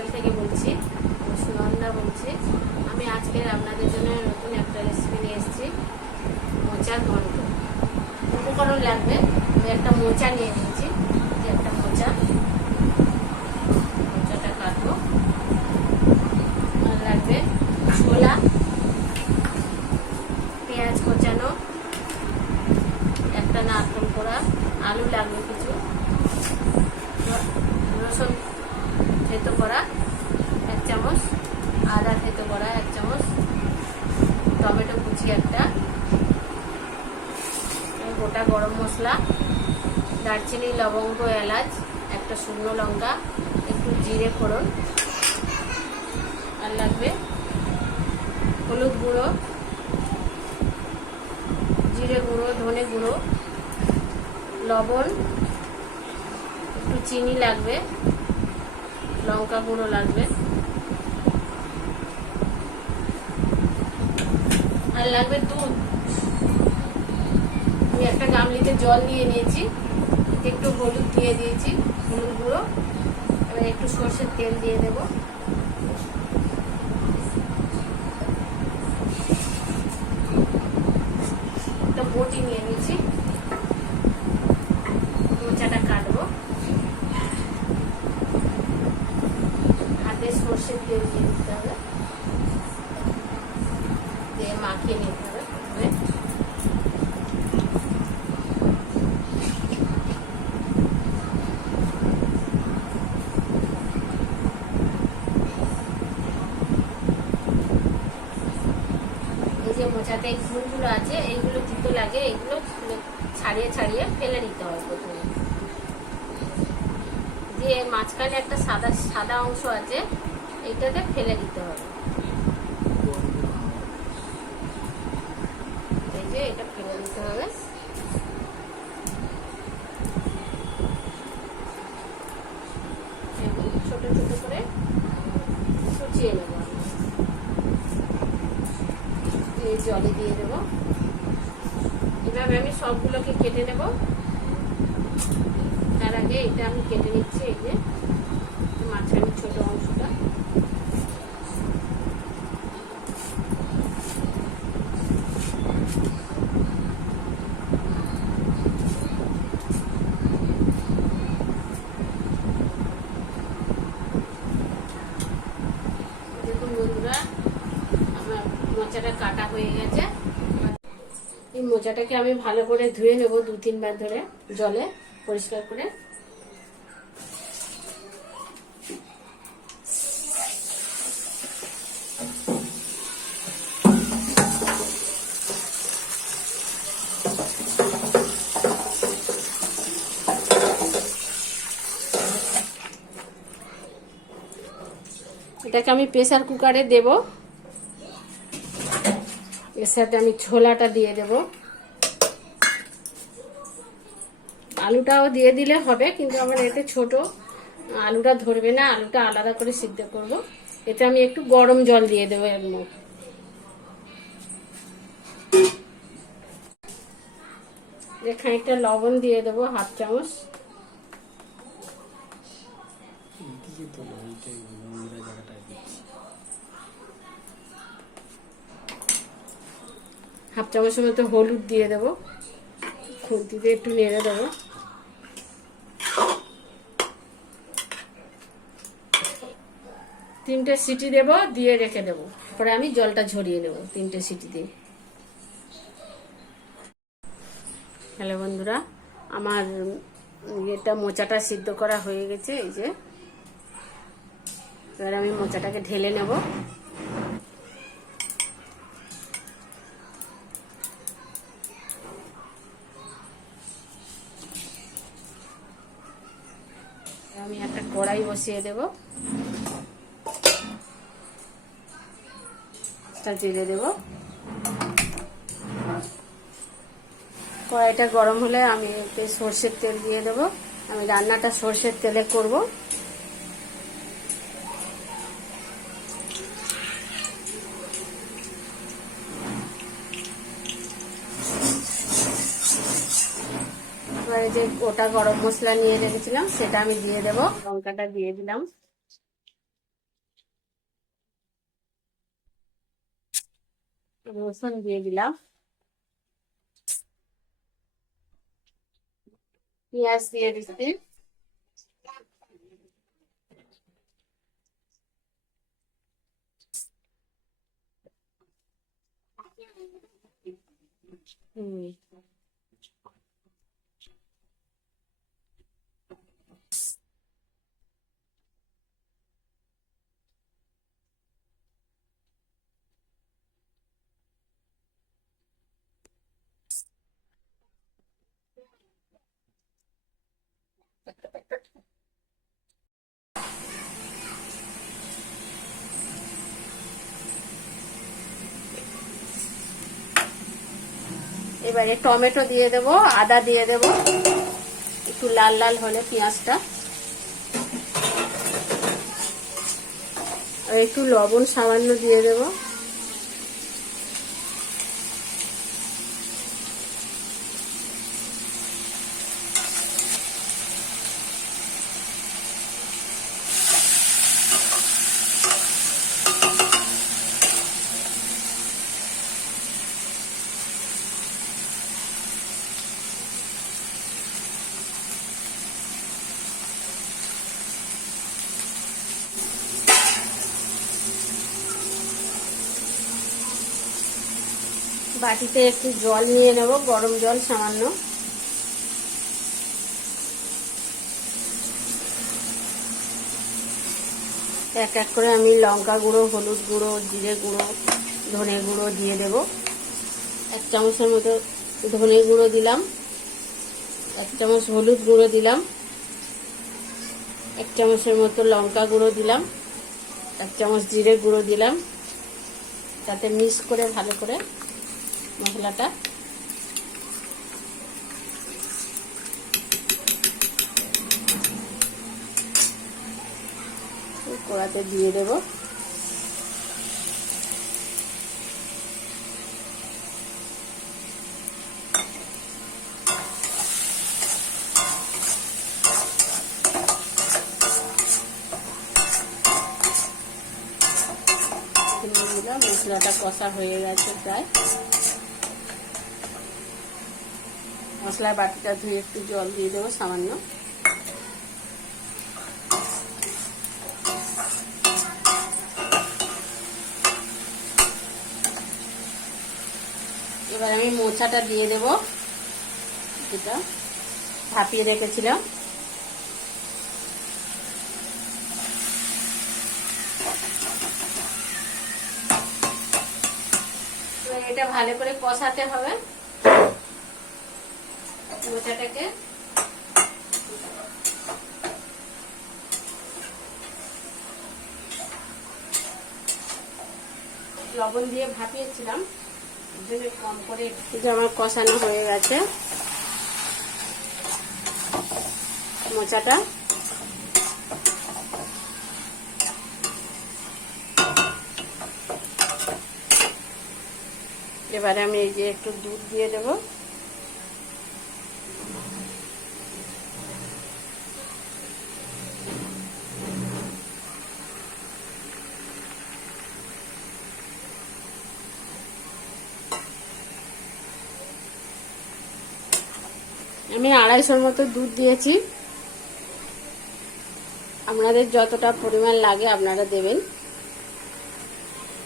অঞ্চল থেকে বলছি, সুনন্দা বলছি। আমি আজকে আপনাদের জন্য নতুন একটা রেসিপি নিয়ে এসেছি, মোচার ঘন্ট। উপকরণ লাগবে, একটা মোচা নিয়ে নিয়েছি, একটা মোচাটা কাটবো। আর লাগবে ছোলা, পেঁয়াজ কোচানো, একটা নারকেল কোড়া, আলু লাগবে কিছু, রসুন থেতো করা 1 চামচ, আদা থেতো করা 1 চামচ, টমেটো কুচি একটা, গোটা গরম মশলা, দারচিনি, লবঙ্গ, এলাচ, একটা শুকনো লঙ্কা, একটু জিরে ফোড়ন। আর লাগবে হলুদ গুঁড়ো, জিরে গুঁড়ো, ধনে গুঁড়ো, লবণ, একটু চিনি লাগবে, লঙ্কা গুঁড়ো লাগবে, আর লাগবে দুধ। আমি একটা গামলিতে জল নিয়ে নিয়েছি, একটু হলুদ দিয়ে দিয়েছি, হলুদ গুঁড়ো। এবার একটু সর্ষের তেল দিয়ে দেব। একটা বটি নিয়ে নিয়েছি, মোচাটা কাটবো। হাতে সর্ষের তেল দিয়ে দিতে হবে, দিয়ে মাখিয়ে নিতে হবে প্রথমে। এই যে মোচাতে ফুলগুলো আছে, এইগুলো তিতো লাগে, এইগুলো ছাড়িয়ে ছাড়িয়ে ফেলে দিতে হয় প্রথমে। যে মাঝখানে একটা সাদা সাদা অংশ আছে, এইটাকে ফেলে দিতে হবে। এই যে এটা ফেলে দিতে হবে। ছোট ছোট করে কুচিয়ে নেব, এই জলে দিয়ে দেবো। এভাবে আমি সবগুলোকে কেটে নেব। তার আগে এটা আমি কেটে নিচ্ছি, এই যে মাঝখানে ছোট অংশটা। দেখুন বন্ধুরা, আমার মোচাটা কাটা হয়ে গেছে। এই মোচাটাকে আমি ভালো করে ধুয়ে নেব 2-3 বার ধরে জলে পরিষ্কার করে। এটাকে আমি প্রেসার কুকারে দেব। এর সাথে আমি ছোলাটা দিয়ে দেব, আলুটাও দিয়ে দিলে হবে, কিন্তু আমার এতে ছোট আলুটা ধরবে না, আলুটা আলাদা করে সিদ্ধ করব। এতে আমি একটু গরম জল দিয়ে দেবো এর মধ্যে। খানিকটা লবণ দিয়ে দেবো 1/2 চামচ। হাফ চামচের মতো হলুদ দিয়ে দেবো, খুন্তিতে একটু নেড়ে দেবো। তিনটে সিটি দেব, দিয়ে রেখে দেবো। পরে আমি জলটা ঝরিয়ে নেব 3টে সিটি দিয়ে। হ্যালো বন্ধুরা, আমার এটা মোচাটা সিদ্ধ করা হয়ে গেছে। এই যে এবার আমি মোচাটাকে ঢেলে নেব। আমি একটা কড়াই বসিয়ে দেব, জেলে দেব। কড়াইটা গরম হলে আমি এতে সর্ষের তেল দিয়ে দেব। আমি রান্নাটা সর্ষের তেলে করব। এবারে যে গোটা গরম মশলা নিয়ে রেখেছিলাম সেটা আমি দিয়ে দেব। লঙ্কাটা দিয়ে দিলাম, রসুন দিয়ে দিলাম, পেঁয়াজ দিয়ে দিচ্ছি, এবারে টমেটো দিয়ে দেব, আদা দিয়ে দেব, একটু লাল লাল হলে পেঁয়াজটা, আর একটু লবণ সামান্য দিয়ে দেব। বাটিতে একটু জল নিয়ে নেব, গরম জল সামান্য, এক এক করে আমি লঙ্কা গুঁড়ো, হলুদ গুঁড়ো, জিরে গুঁড়ো, ধনে গুঁড়ো দিয়ে দেব। 1 চামচের মতো ধনে গুঁড়ো দিলাম, 1 চামচ হলুদ গুঁড়ো দিলাম, 1 চামচের মতো লঙ্কা গুঁড়ো দিলাম, 1 চামচ জিরে গুঁড়ো দিলাম, তাতে মিক্স করে ভালো করে মশলাটা কড়াতে দিয়ে দেব। মশলাটা কষা হয়ে গেছে প্রায়, মশলার বাটিটা ধুয়ে একটু জল দিয়ে দেবো সামান্য। এবার আমি মোচাটা দিয়ে দেব, যেটা ভাপিয়ে রেখেছিলাম। এটা ভালো করে কষাতে হবে মোচাটাকে। লবণ দিয়ে ভাপিয়েছিলাম, কম করে আমার কষানো হয়ে গেছে মোচাটা। এবারে আমি এই যে একটু দুধ দিয়ে দেব। আমি 250 মতো দুধ দিয়েছি, আপনাদের যতটা পরিমাণ লাগে আপনারা দেবেন।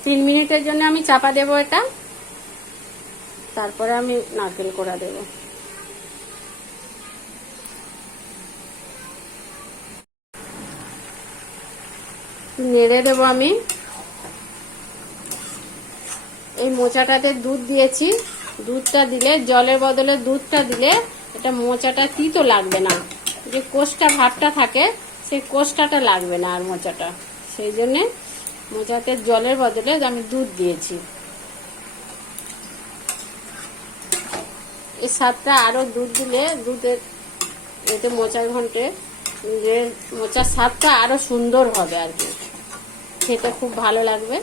3 মিনিটের জন্য আমি চাপা দেব এটা, তারপরে আমি নারকেল কোড়া দেব। নেড়ে দেব আমি। এই মোচাটাতে দুধ দিয়েছি, দুধটা দিলে, জলের বদলে দুধটা দিলে এটা মোচাটা তিতো লাগবে না, যে কোষটা ভাবটা থাকে সেই কোষটাটা লাগবে না আর মোচাটা, সেই জন্যে মোচাতে জলের বদলে আমি দুধ দিয়েছি। এই স্বাদটা আরো দুধ দিলে, দুধের এতে মোচার ঘন্টে যে মোচার স্বাদটা আরো সুন্দর হবে আর কি, খেতে খুব ভালো লাগবে।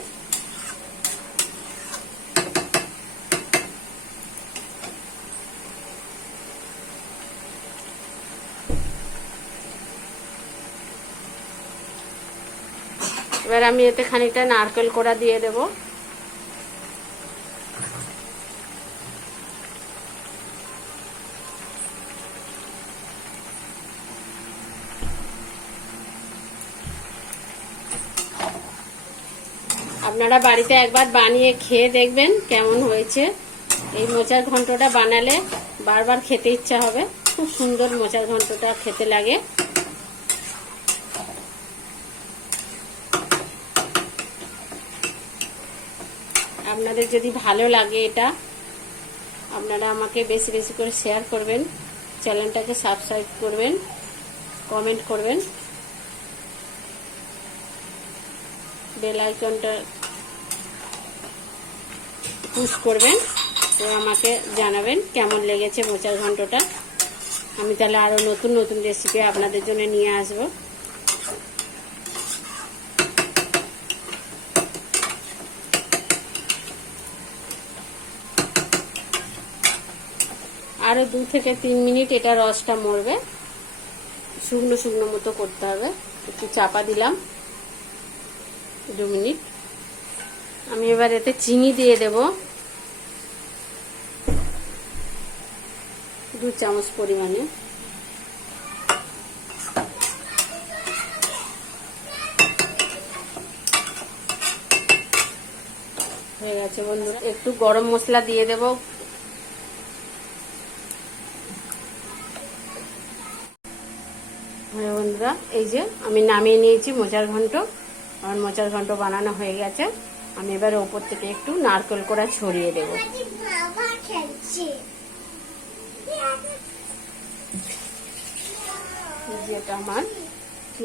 এবার আমি এতে খানিকটা নারকেল কোড়া দিয়ে দেব। আপনারা বাড়িতে একবার বানিয়ে খেয়ে দেখবেন কেমন হয়েছে। এই মোচার ঘন্টটা বানালে বারবার খেতে ইচ্ছা হবে। খুব সুন্দর মোচার ঘন্টটা খেতে লাগে। আপনাদের যদি ভালো লাগে এটা, আপনারা আমাকে বেশি বেশি করে শেয়ার করবেন, চ্যানেলটাকে সাবস্ক্রাইব করবেন, কমেন্ট করবেন, বেল আইকনটা পুশ করবেন, তো আমাকে জানাবেন কেমন লেগেছে মোচার ঘন্টটা। আমি তাহলে আরো নতুন নতুন রেসিপি আপনাদের জন্য নিয়ে আসব। আরো 2 থেকে 3 মিনিট এটা রসটা মরবে, শুকনো শুকনো মতো করতে হবে। একটু চাপা দিলাম 2 মিনিট। আমি এবার এতে চিনি দিয়ে দেব 2 চামচ পরিমাণে। হয়ে গেছে বন্ধুরা। একটু গরম মশলা দিয়ে দেব। বন্ধুরা এই যে আমি নামিয়ে নিয়েছি মোচার ঘন্ট। আমার মোচার ঘন্ট বানানো হয়ে গেছে। আমি এবার ওপর থেকে একটু নারকেল কোড়া ছড়িয়ে দেব। যেটা আমার